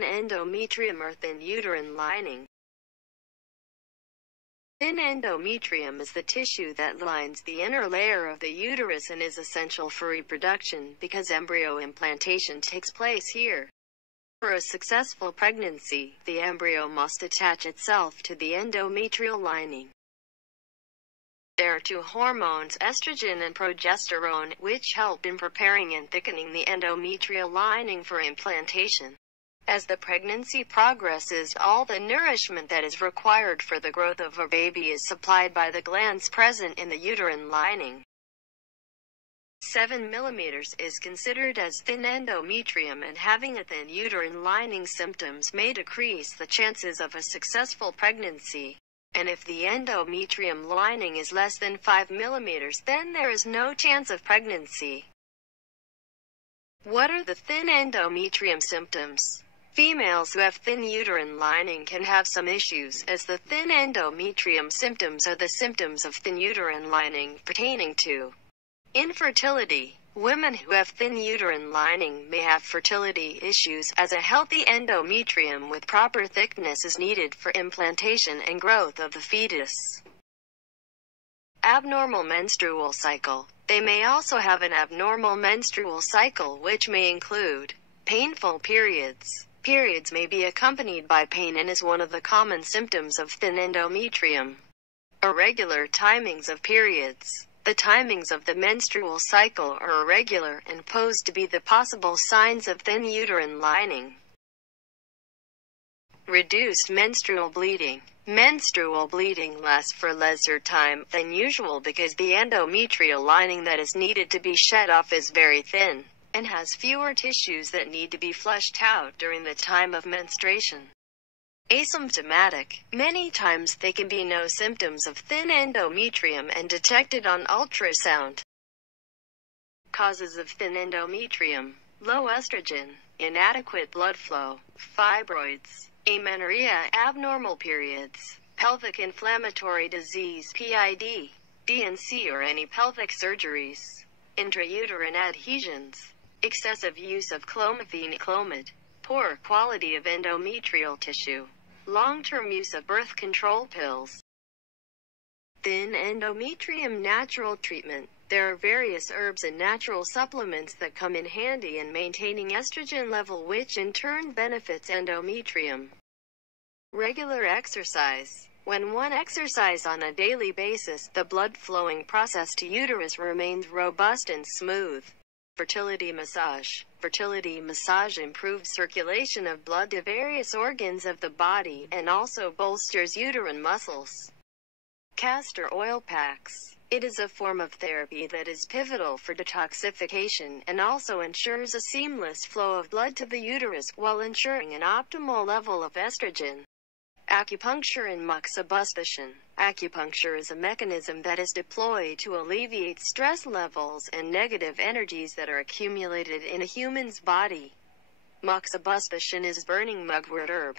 thin endometrium or thin uterine lining. Thin endometrium is the tissue that lines the inner layer of the uterus and is essential for reproduction because embryo implantation takes place here. For a successful pregnancy, the embryo must attach itself to the endometrial lining. There are two hormones, estrogen and progesterone, which help in preparing and thickening the endometrial lining for implantation. As the pregnancy progresses, all the nourishment that is required for the growth of a baby is supplied by the glands present in the uterine lining. 7 mm is considered as thin endometrium, and having a thin uterine lining symptoms may decrease the chances of a successful pregnancy. And if the endometrium lining is less than 5 mm, then there is no chance of pregnancy. What are the thin endometrium symptoms? Females who have thin uterine lining can have some issues, as the thin endometrium symptoms are the symptoms of thin uterine lining pertaining to infertility. Women who have thin uterine lining may have fertility issues, as a healthy endometrium with proper thickness is needed for implantation and growth of the fetus. Abnormal menstrual cycle. They may also have an abnormal menstrual cycle, which may include painful periods. Periods may be accompanied by pain and is one of the common symptoms of thin endometrium. Irregular timings of periods. The timings of the menstrual cycle are irregular and pose to be the possible signs of thin uterine lining. Reduced menstrual bleeding. Menstrual bleeding lasts for lesser time than usual because the endometrial lining that is needed to be shed off is very thin, and has fewer tissues that need to be flushed out during the time of menstruation. Asymptomatic. Many times there can be no symptoms of thin endometrium and detected on ultrasound. Causes of thin endometrium: low estrogen, inadequate blood flow, fibroids, amenorrhea, abnormal periods, pelvic inflammatory disease (PID), D&C or any pelvic surgeries, intrauterine adhesions, excessive use of clomiphene clomid, poor quality of endometrial tissue, long-term use of birth control pills. Thin endometrium natural treatment. There are various herbs and natural supplements that come in handy in maintaining estrogen level, which in turn benefits endometrium. Regular exercise. When one exercises on a daily basis, the blood-flowing process to uterus remains robust and smooth. Fertility massage. Fertility massage improves circulation of blood to various organs of the body and also bolsters uterine muscles. Castor oil packs. It is a form of therapy that is pivotal for detoxification and also ensures a seamless flow of blood to the uterus while ensuring an optimal level of estrogen. Acupuncture and Moxibustion. Acupuncture is a mechanism that is deployed to alleviate stress levels and negative energies that are accumulated in a human's body. Moxibustion is burning mugwort herb.